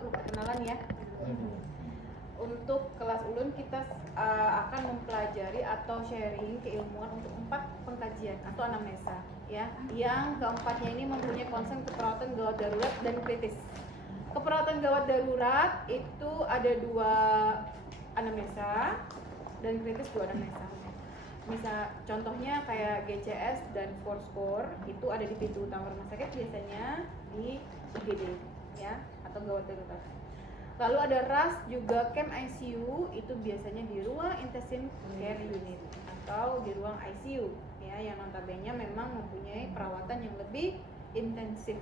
perlu perkenalan ya. Untuk kelas ulun kita akan mempelajari atau sharing keilmuan untuk 4 pengkajian atau anamnesa ya. Yang keempatnya ini mempunyai konsen keperawatan gawat darurat dan kritis. Keperawatan gawat darurat itu ada 2 anamnesa dan kritis 2 anamnesa. Misal contohnya kayak GCS dan Fourscore itu ada di pintu utama rumah sakit, biasanya di IGD ya atau gawat darurat. Lalu ada RAS juga camp ICU, itu biasanya di ruang intensive care unit atau di ruang ICU ya, yang notabene memang mempunyai perawatan yang lebih intensif.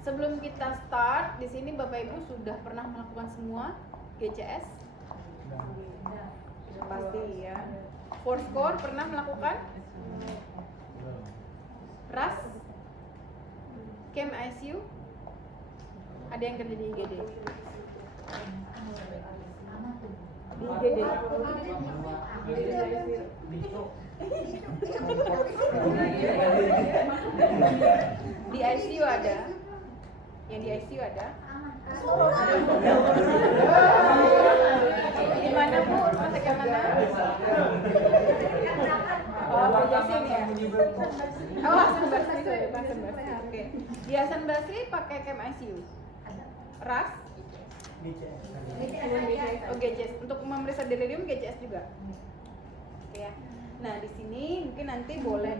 Sebelum kita start, di sini Bapak Ibu sudah pernah melakukan semua GCS? Pasti ya. Fourscore pernah melakukan? RAS? Camp ICU? Ada yang kerja di IGD? Di IGD? Di ICU ada? Yang di ICU ada? Di mana Bu? Rumah sakit mana? Oh, Jasin ya? Oh, Hasan Basri itu ya, Hasan Basri. Oke. Di Hasan Basri pakai camp ICU? RAS? Oh, GCS. Untuk memeriksa delirium GCS juga? Oke ya. Nah, di sini mungkin nanti boleh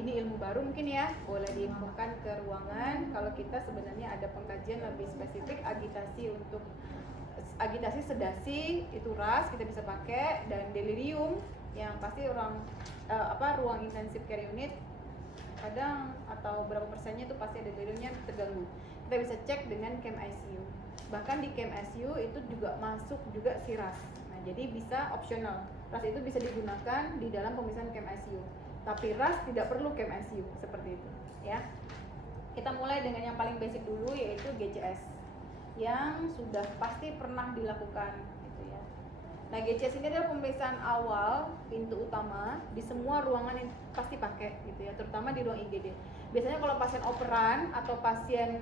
ini ilmu baru mungkin ya, boleh diinfokan ke ruangan kalau kita sebenarnya ada pengkajian lebih spesifik agitasi sedasi itu RAS kita bisa pakai, dan delirium yang pasti ruang intensive care unit kadang atau berapa persennya itu pasti ada deliriumnya terganggu. Kita bisa cek dengan camp ICU. Bahkan di camp ICU itu juga masuk juga si RAS. Nah, jadi bisa opsional. RAS itu bisa digunakan di dalam pemeriksaan camp ICU. Tapi RAS tidak perlu camp ICU seperti itu, ya. Kita mulai dengan yang paling basic dulu, yaitu GCS yang sudah pasti pernah dilakukan gitu ya. Nah, GCS ini adalah pemeriksaan awal pintu utama di semua ruangan yang pasti pakai gitu ya, terutama di ruang IGD. Biasanya kalau pasien operan atau pasien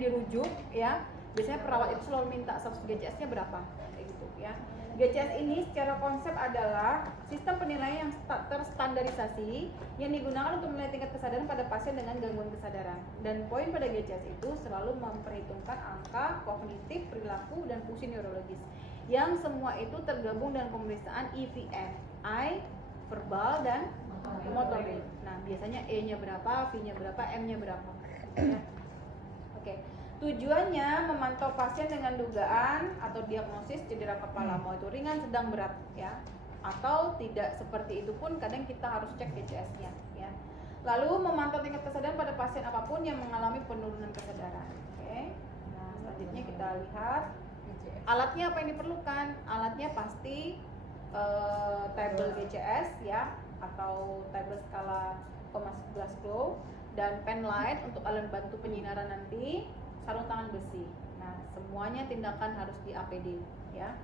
dirujuk ya, biasanya perawat itu selalu minta status GCS-nya berapa kayak gitu ya. GCS ini secara konsep adalah sistem penilaian yang terstandarisasi yang digunakan untuk menilai tingkat kesadaran pada pasien dengan gangguan kesadaran. Dan poin pada GCS itu selalu memperhitungkan angka kognitif, perilaku, dan fungsi neurologis, yang semua itu tergabung dalam pemeriksaan EVM, I, verbal, dan motorik. Nah, biasanya E-nya berapa, V-nya berapa, M-nya berapa ya. Oke. Tujuannya memantau pasien dengan dugaan atau diagnosis cedera kepala, mau itu ringan, sedang, berat ya, atau tidak seperti itu pun kadang kita harus cek GCS-nya ya. Lalu memantau tingkat kesadaran pada pasien apapun yang mengalami penurunan kesadaran. Oke. Nah, selanjutnya kita lihat alatnya apa yang diperlukan. Alatnya pasti table GCS ya, atau table skala 0,11 glow, dan pen light untuk alat bantu penyinaran nanti, sarung tangan besi. Nah, semuanya tindakan harus di APD ya.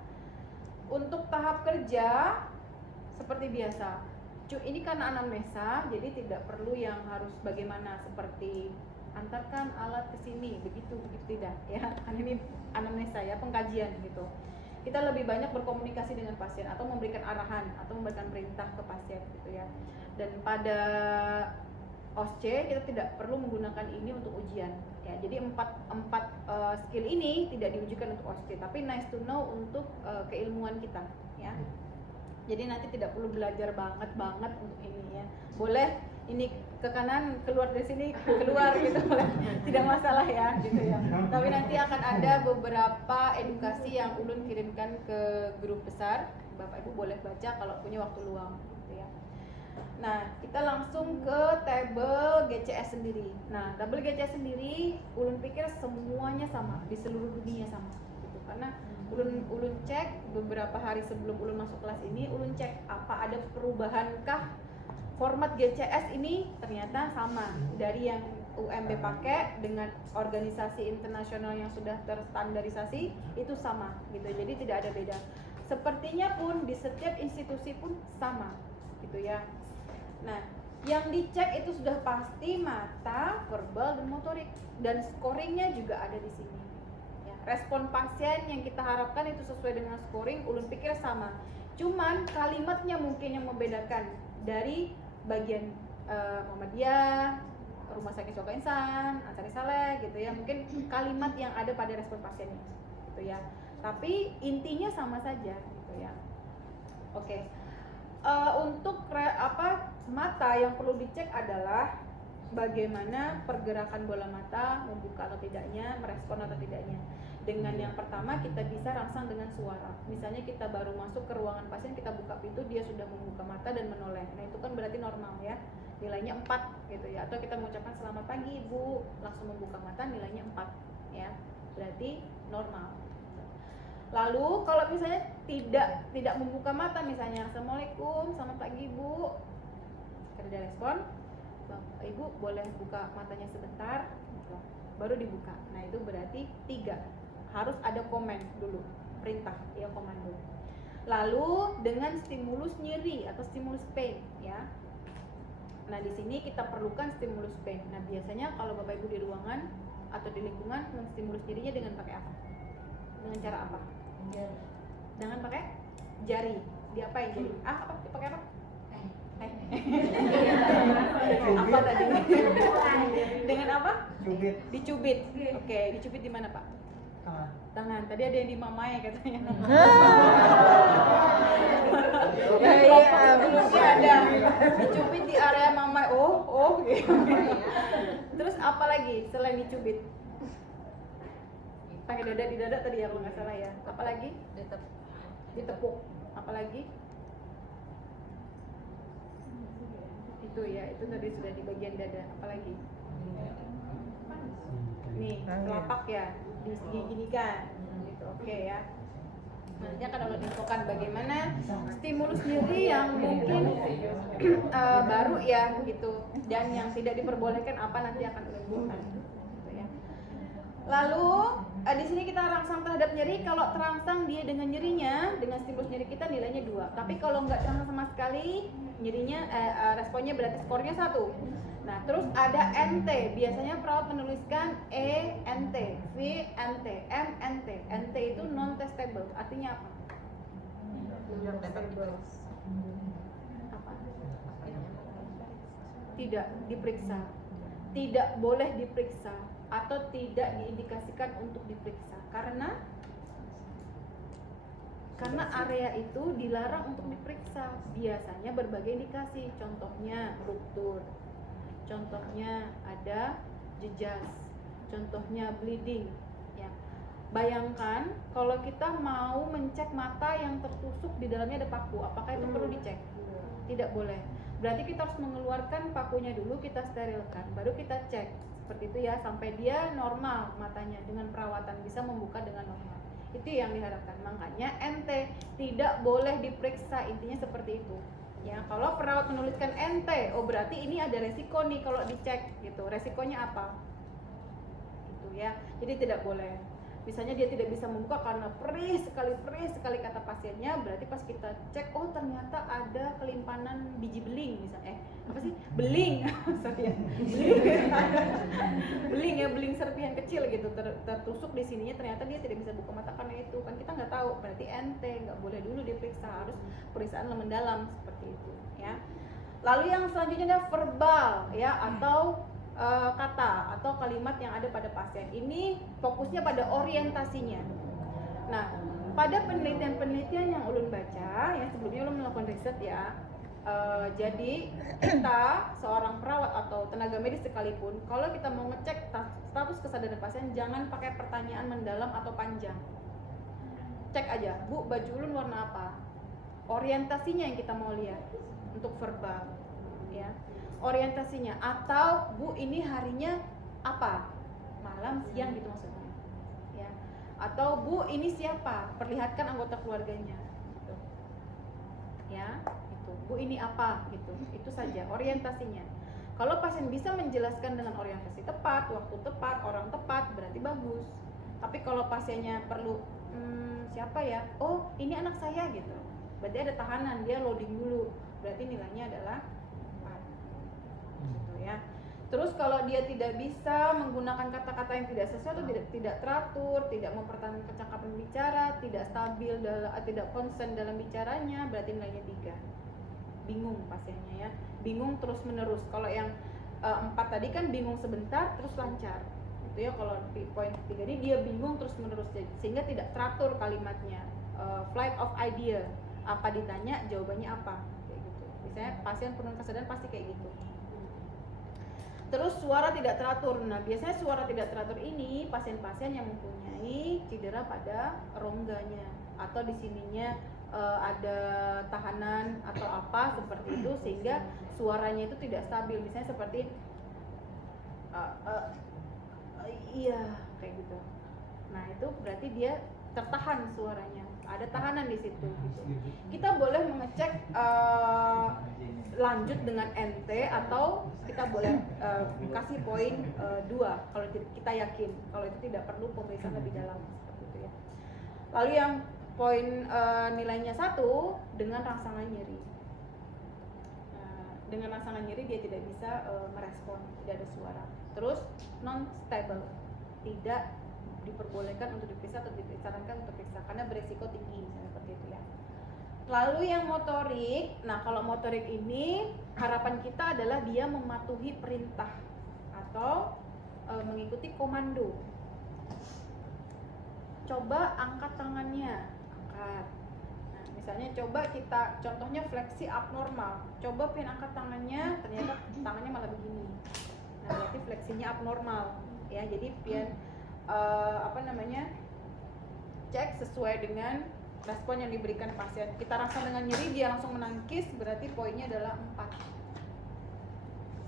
Untuk tahap kerja seperti biasa. Ini karena anamnesa, jadi tidak perlu yang harus bagaimana seperti antarkan alat ke sini, begitu tidak ya. Karena ini anamnesa ya, pengkajian gitu. Kita lebih banyak berkomunikasi dengan pasien atau memberikan arahan atau memberikan perintah ke pasien gitu ya. Dan pada OSCE kita tidak perlu menggunakan ini untuk ujian ya. Jadi empat skill ini tidak diujikan untuk OSCE, tapi nice to know untuk keilmuan kita ya. Jadi nanti tidak perlu belajar banget untuk ini ya. Boleh ini ke kanan, keluar dari sini, keluar gitu, tidak masalah ya gitu ya. Tapi nanti akan ada beberapa edukasi yang ulun kirimkan ke grup besar. Bapak Ibu boleh baca kalau punya waktu luang gitu ya. Nah, kita langsung ke table GCS sendiri. Nah, table GCS sendiri ulun pikir semuanya sama, di seluruh dunia sama gitu. Karena ulun cek beberapa hari sebelum ulun masuk kelas ini, ulun cek apa ada perubahankah format GCS ini. Ternyata sama dari yang UMB pakai dengan organisasi internasional yang sudah terstandarisasi itu sama gitu. Jadi tidak ada beda. Sepertinya pun di setiap institusi pun sama gitu ya. Nah, Yang dicek itu sudah pasti mata, verbal, dan motorik, dan scoringnya juga ada di sini. Ya, respon pasien yang kita harapkan itu sesuai dengan scoring, ulun pikir sama. Cuman kalimatnya mungkin yang membedakan dari bagian Muhammadiyah, Rumah Sakit Soka Insan, Ansari Saleh gitu ya. Mungkin kalimat yang ada pada respon pasiennya gitu ya. Tapi intinya sama saja gitu ya. Oke. Untuk mata yang perlu dicek adalah bagaimana pergerakan bola mata, membuka atau tidaknya, merespon atau tidaknya. Dengan yang pertama kita bisa rangsang dengan suara. Misalnya kita baru masuk ke ruangan pasien, kita buka pintu, dia sudah membuka mata dan menoleh. Nah itu kan berarti normal ya, nilainya 4 gitu ya. Atau kita mengucapkan selamat pagi ibu, langsung membuka mata, nilainya 4 ya, berarti normal. Lalu kalau misalnya tidak membuka mata, misalnya assalamualaikum, selamat pagi ibu, ada respon, ibu boleh buka matanya sebentar, baru dibuka. Nah itu berarti 3, harus ada komen dulu, perintah ya, komando. Lalu dengan stimulus nyeri atau stimulus pain ya. Nah di sini kita perlukan stimulus pain. Nah biasanya kalau bapak ibu di ruangan atau di lingkungan menstimulus nyerinya dengan pakai apa? Dengan cara apa? Dengan pakai jari. Diapain jari? Apa? Dipakai apa? Apa tadi? Dengan apa? Cubit. Dicubit. Oke, dicubit di mana Pak? Tangan. Tadi ada yang di mamai katanya. Sebelumnya ada dicubit di area mamai. Oh, gitu. Terus apa lagi selain dicubit? Pakai dada, di dada tadi ya kalau nggak salah ya. Apa lagi? Ditepuk. Apa lagi? Itu ya, itu tadi sudah di bagian dada. Apa lagi? Nih, telapak ya, diginikan. Gitu. Oke ya. Nanti akan ulun infokan bagaimana stimulus nyeri yang mungkin baru ya begitu, dan yang tidak diperbolehkan apa nanti akan ulun infokan. Lalu di sini kita rangsang terhadap nyeri. Kalau terangsang dia dengan nyerinya, dengan stimulus nyeri kita nilainya 2. Tapi kalau nggak terangsang sama sekali, nyerinya responnya berarti skornya 1. Nah terus ada NT. Biasanya perawat menuliskan ENT, VNT, MNT. NT itu non testable. Artinya apa? Apa? Tidak diperiksa, tidak boleh diperiksa, atau tidak diindikasikan untuk diperiksa karena area itu dilarang untuk diperiksa. Biasanya berbagai indikasi, contohnya ruptur, contohnya ada jejas, contohnya bleeding ya. Bayangkan kalau kita mau mencek mata yang tertusuk di dalamnya ada paku, apakah itu perlu dicek? Tidak boleh. Berarti kita harus mengeluarkan pakunya dulu, kita sterilkan, baru kita cek. Seperti itu ya, sampai dia normal matanya dengan perawatan bisa membuka dengan normal. Itu yang diharapkan. Makanya NT tidak boleh diperiksa, intinya seperti itu. Ya, kalau perawat menuliskan NT, oh berarti ini ada resiko nih kalau dicek gitu. Resikonya apa? Gitu ya. Jadi tidak boleh. Misalnya dia tidak bisa membuka karena perih sekali kata pasiennya, berarti pas kita cek, oh ternyata ada kelimpanan biji beling misalnya, apa sih? Beling, sorry ya, beling ya, beling serpihan kecil gitu tertusuk di sininya, ternyata dia tidak bisa buka mata karena itu, kan kita nggak tahu, berarti ente nggak boleh dulu diperiksa, harus pemeriksaan mendalam seperti itu ya. Lalu yang selanjutnya adalah verbal ya, atau kata atau kalimat yang ada pada pasien. Ini fokusnya pada orientasinya. Nah, pada penelitian-penelitian yang ulun baca, yang sebelumnya ulun melakukan riset ya. Jadi kita seorang perawat atau tenaga medis sekalipun, kalau kita mau ngecek status kesadaran pasien, jangan pakai pertanyaan mendalam atau panjang. Cek aja, Bu, baju ulun warna apa? Orientasinya yang kita mau lihat untuk verbal, ya. Orientasinya, atau Bu ini harinya apa, malam siang gitu maksudnya ya, atau Bu ini siapa, perlihatkan anggota keluarganya gitu ya, itu Bu ini apa gitu, itu saja orientasinya. Kalau pasien bisa menjelaskan dengan orientasi tepat, waktu tepat, orang tepat, berarti bagus. Tapi kalau pasiennya perlu siapa ya, oh ini anak saya gitu, berarti ada tahanan, dia loading dulu, berarti nilainya adalah gitu ya. Terus kalau dia tidak bisa menggunakan kata-kata yang tidak sesuai atau tidak teratur, tidak mempertahankan kecakapan bicara, tidak stabil tidak konsen dalam bicaranya, berarti nilainya 3. Bingung pasiennya ya, bingung terus menerus. Kalau yang 4 tadi kan bingung sebentar terus lancar gitu ya. Kalau di poin 3 ini dia bingung terus menerus sehingga tidak teratur kalimatnya, flight of idea, apa ditanya jawabannya apa kayak gitu. Biasanya pasien penurunan kesadaran pasti kayak gitu. Terus suara tidak teratur. Nah, biasanya suara tidak teratur ini pasien-pasien yang mempunyai cedera pada rongganya atau di sininya ada tahanan atau apa seperti itu sehingga suaranya itu tidak stabil. Misalnya seperti iya kayak gitu. Nah, itu berarti dia tertahan suaranya. Ada tahanan di situ gitu. Kita boleh mengecek lanjut dengan NT atau kita boleh kasih poin 2 kalau kita yakin kalau itu tidak perlu pemeriksaan lebih dalam seperti itu ya. Lalu yang poin nilainya 1 dengan rangsangan nyeri. Dengan rangsangan nyeri dia tidak bisa merespon, tidak ada suara. Terus non stable, tidak diperbolehkan untuk diperiksa atau disarankan untuk diperiksa karena beresiko tinggi misalnya seperti itu ya. Lalu yang motorik, nah kalau motorik ini harapan kita adalah dia mematuhi perintah atau mengikuti komando. Coba angkat tangannya, angkat. Nah, misalnya coba kita, contohnya fleksi abnormal. Coba pengen angkat tangannya, ternyata tangannya malah begini. Nah berarti fleksinya abnormal ya. Jadi pengen cek sesuai dengan respon yang diberikan pasien. Kita rasa dengan nyeri dia langsung menangkis, berarti poinnya adalah 4.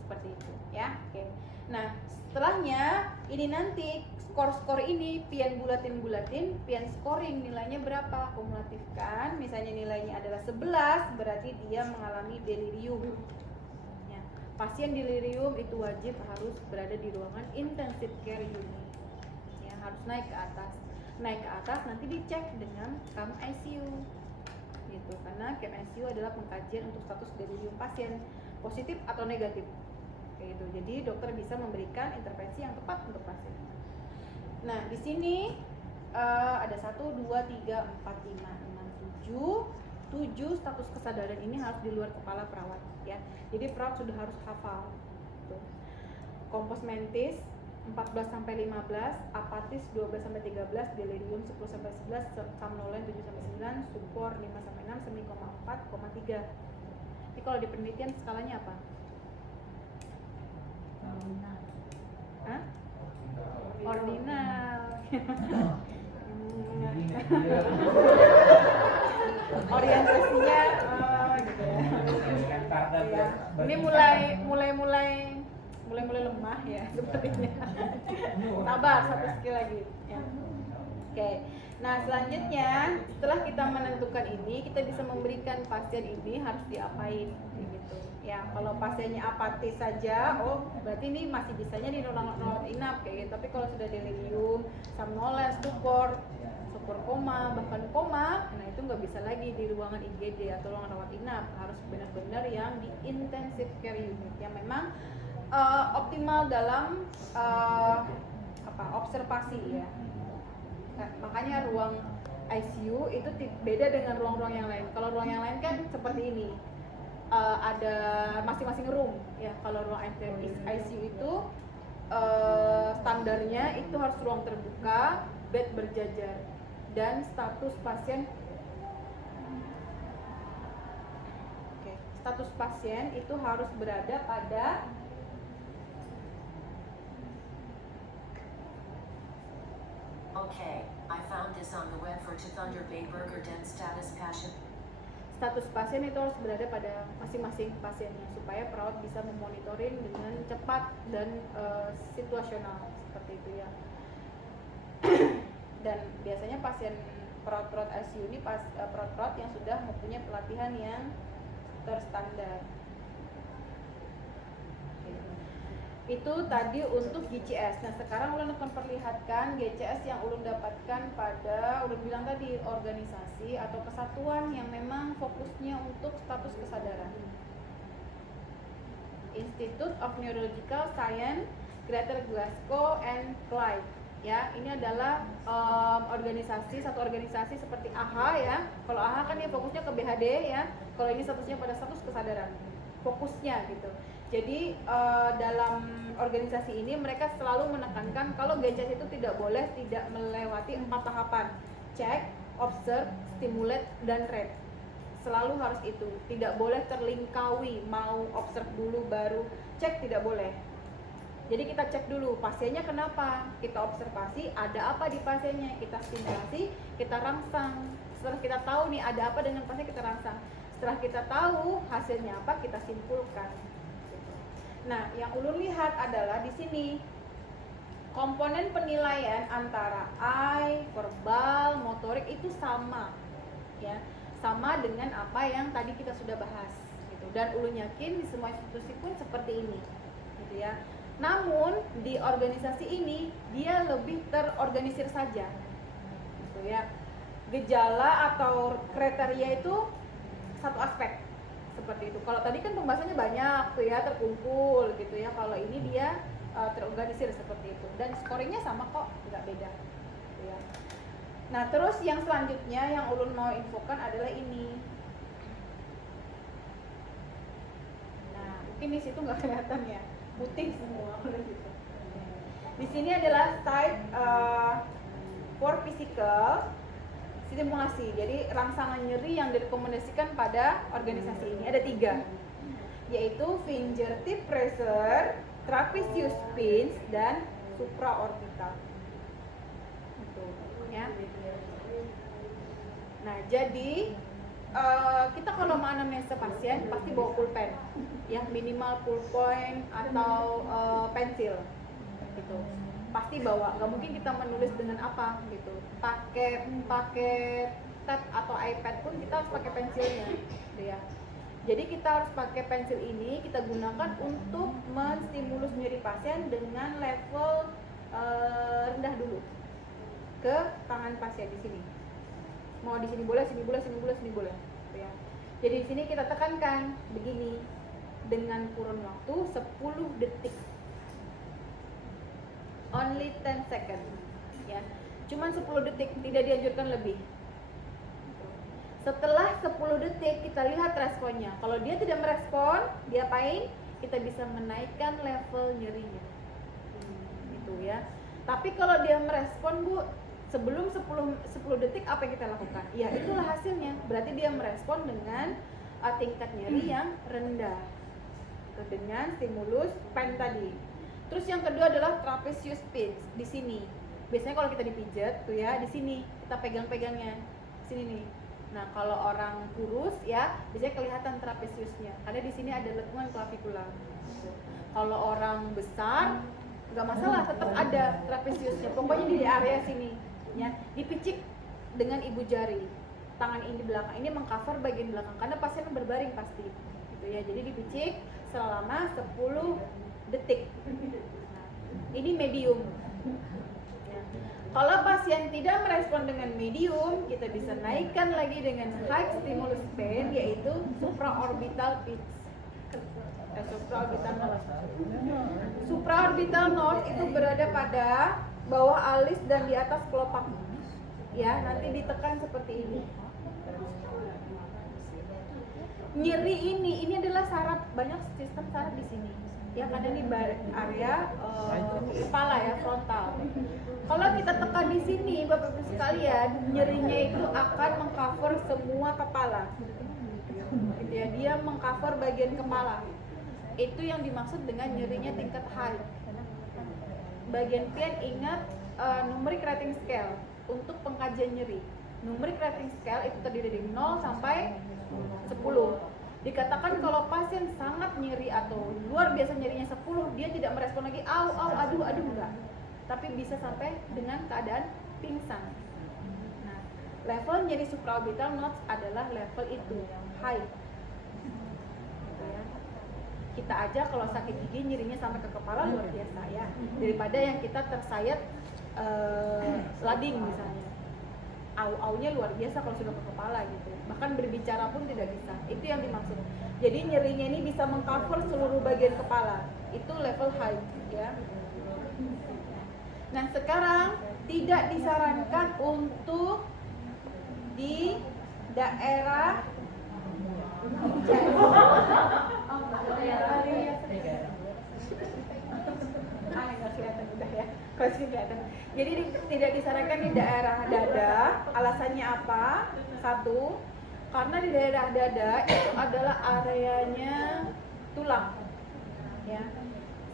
Seperti itu ya. Oke. Nah setelahnya ini nanti skor ini pian bulatin pian scoring nilainya berapa, kumulatifkan. Misalnya nilainya adalah 11, berarti dia mengalami delirium ya. Pasien delirium itu wajib harus berada di ruangan intensive care unit ya, harus naik ke atas nanti dicek dengan CAM ICU gitu, karena CAM ICU adalah pengkajian untuk status delirium pasien positif atau negatif kayak gitu. Jadi dokter bisa memberikan intervensi yang tepat untuk pasien. Nah di sini ada 1, 2, 3, 4, 5, 6, 7 status kesadaran ini harus di luar kepala perawat ya. Jadi perawat sudah harus hafal gitu. Kompos mentis 14-15, apatis 12-13, delirium 10-11, somnolen 7-9, stupor 5-6, semi koma 4, koma 3. Ini kalau di penelitian skalanya apa? Hah? Ordinal. Orientasinya gitu ya. Ini mulai lemah ya sepertinya. Sabar, 1 skill lagi ya. Oke. Nah selanjutnya setelah kita menentukan ini, kita bisa memberikan pasien ini harus diapain gitu ya. Kalau pasiennya apatis saja, oh berarti ini masih bisanya di rawat inap kayak gitu. Tapi kalau sudah delirium, somnolen, stupor koma, bahkan koma, nah itu nggak bisa lagi di ruangan IGD atau ruangan rawat inap, harus benar-benar yang di intensive care unit yang memang optimal dalam observasi ya. Nah, makanya ruang ICU itu beda dengan ruang-ruang yang lain. Kalau ruang yang lain kan seperti ini, ada masing-masing room ya. Kalau ruang ICU itu standarnya itu harus ruang terbuka, bed berjajar, dan status pasien. Status pasien itu harus berada pada Okay, I found this on the web for Thunder Bay Burger Den status passion. Status pasien itu harus berada pada masing-masing pasiennya supaya perawat bisa memonitoring dengan cepat dan situasional seperti itu ya. Dan biasanya pasien perawat-perawat ICU ini perawat-perawat yang sudah mempunyai pelatihan yang terstandar. Itu tadi untuk GCS. Nah sekarang ulun akan perlihatkan GCS yang ulun dapatkan pada, ulun bilang tadi, organisasi atau kesatuan yang memang fokusnya untuk status kesadaran. Institute of Neurological Science, Greater Glasgow and Clyde. Ya, ini adalah satu organisasi seperti AHA ya. Kalau AHA kan dia fokusnya ke BHD ya. Kalau ini statusnya pada status kesadaran, fokusnya gitu. Jadi dalam organisasi ini mereka selalu menekankan kalau GCS itu tidak boleh tidak melewati 4 tahapan: check, observe, stimulate, dan rate. Selalu harus itu, tidak boleh terlingkawi, mau observe dulu baru cek, tidak boleh. Jadi kita cek dulu pasiennya kenapa, kita observasi ada apa di pasiennya, kita stimulasi, kita rangsang. Setelah kita tahu nih ada apa dengan pasien, kita rangsang. Setelah kita tahu hasilnya apa, kita simpulkan. Nah, yang ulun lihat adalah di sini komponen penilaian antara eye, verbal, motorik itu sama, ya, sama dengan apa yang tadi kita sudah bahas, gitu. Dan ulun yakin di semua institusi pun seperti ini, gitu ya. Namun di organisasi ini dia lebih terorganisir saja, gitu ya. Gejala atau kriteria itu satu aspek seperti itu. Kalau tadi kan pembahasannya banyak tuh ya, terkumpul gitu ya. Kalau ini dia terorganisir seperti itu dan scoringnya sama kok, nggak beda, gitu ya. Nah terus yang selanjutnya yang ulun mau infokan adalah ini. Nah mungkin di situ nggak kelihatan ya, putih semua gitu. Di sini adalah site for physical stimulasi. Jadi rangsangan nyeri yang direkomendasikan pada organisasi ini ada 3, yaitu fingertip pressure, trapezius pinch, dan supraorbital. Gitu, ya. Nah, jadi kita kalau mau anamnesa pasien pasti bawa pulpen, ya minimal pulpen atau pensil, gitu. Pasti bawa, nggak mungkin kita menulis dengan apa gitu, pakai tab atau iPad pun kita harus pakai pensilnya, gitu ya. Jadi kita harus pakai pensil ini, kita gunakan untuk menstimulus nyeri pasien dengan level rendah dulu ke tangan pasien di sini. Mau di sini boleh, sini boleh, sini boleh, sini boleh, gitu ya. Jadi di sini kita tekankan begini dengan kurun waktu 10 detik. Only 10 seconds, ya. Cuman 10 detik, tidak dianjurkan lebih. Setelah 10 detik kita lihat responnya. Kalau dia tidak merespon, diapain? Kita bisa menaikkan level nyerinya. Gitu ya. Tapi kalau dia merespon, Bu, sebelum 10 detik apa yang kita lakukan? Ya, itulah hasilnya. Berarti dia merespon dengan tingkat nyeri yang rendah. Dengan stimulus pen tadi. Terus yang kedua adalah trapezius pinch di sini. Biasanya kalau kita dipijat tuh ya, di sini kita pegang-pegangnya. Sini nih. Nah, kalau orang kurus ya, biasanya kelihatan trapeziusnya karena di sini ada lekukan clavicula. Kalau orang besar nggak masalah, tetap ada trapeziusnya. Pokoknya di area sini ya, dipicik dengan ibu jari. Tangan ini di belakang, ini mengcover bagian belakang karena pasien berbaring pasti. Gitu ya. Jadi dipicik selama 10 detik. Nah, ini medium. Ya. Kalau pasien tidak merespon dengan medium, kita bisa naikkan lagi dengan high stimulus pain, yaitu supraorbital pinch. Supraorbital node. Supraorbital node itu berada pada bawah alis dan di atas kelopak. Ya, nanti ditekan seperti ini. Nyeri ini adalah saraf, banyak sistem saraf di sini. Ya, karena ini area kepala ya, frontal. Kalau kita tekan di sini, Bapak Ibu sekalian, nyerinya itu akan mengcover semua kepala. Gitu ya, dia mengcover bagian kepala. Itu yang dimaksud dengan nyerinya tingkat high. Bagian pian ingat numeric rating scale untuk pengkajian nyeri. Numeric rating scale itu terdiri dari 0 sampai 10. Dikatakan kalau pasien sangat nyeri atau luar biasa nyerinya 10, dia tidak merespon lagi, au, aduh, enggak. Tapi bisa sampai dengan keadaan pingsan. Nah, level nyeri supraorbital nodes adalah level itu, high. Gitu ya. Kita aja kalau sakit gigi nyerinya sampai ke kepala luar biasa ya, daripada yang kita tersayat lading misalnya. au-aunya luar biasa kalau sudah ke kepala gitu, bahkan berbicara pun tidak bisa. Itu yang dimaksud. Jadi nyerinya ini bisa mengcover seluruh bagian kepala, itu level high ya. Nah sekarang tidak disarankan untuk di daerah nggak kelihatan udah ya, kalau sih kelihatan. Jadi tidak disarankan di daerah dada. Alasannya apa? Satu, karena di daerah dada itu adalah areanya tulang. Ya,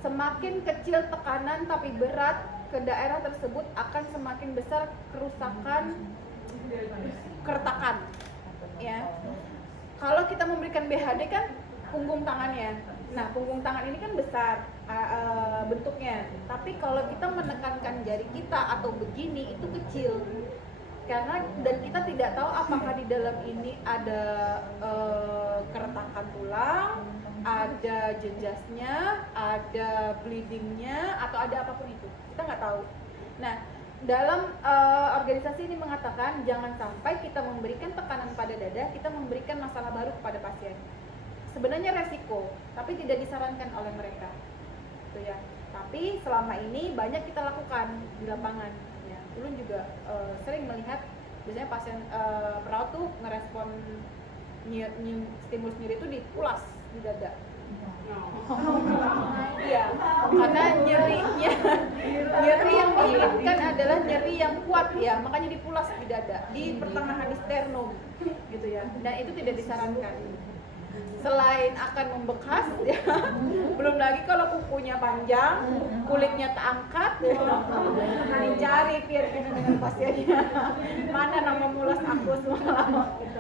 semakin kecil tekanan tapi berat ke daerah tersebut akan semakin besar kerusakan keretakan. Ya, kalau kita memberikan BHD kan punggung tangannya. Nah, punggung tangan ini kan besar bentuknya. Tapi kalau kita menekankan jari kita atau begini itu kecil. Karena dan kita tidak tahu apakah di dalam ini ada keretakan tulang, ada jejasnya, ada bleedingnya, atau ada apapun itu. Kita nggak tahu. Nah, dalam organisasi ini mengatakan jangan sampai kita memberikan tekanan pada dada, kita memberikan masalah baru kepada pasien. Sebenarnya resiko, tapi tidak disarankan oleh mereka, gitu ya. Tapi selama ini banyak kita lakukan di lapangan. Ya, Ulun juga sering melihat, biasanya pasien perawat tuh ngerespon stimulus nyeri itu dipulas di dada. Iya, karena nyeri yang diinginkan adalah nyeri yang kuat ya, makanya dipulas di dada, di pertengahan sternum, gitu ya. Dan itu tidak disarankan. Selain akan membekas ya, belum lagi kalau kukunya panjang, kulitnya terangkat ya, dicari biar dengan pasiennya mana nama mulas aku semalam gitu.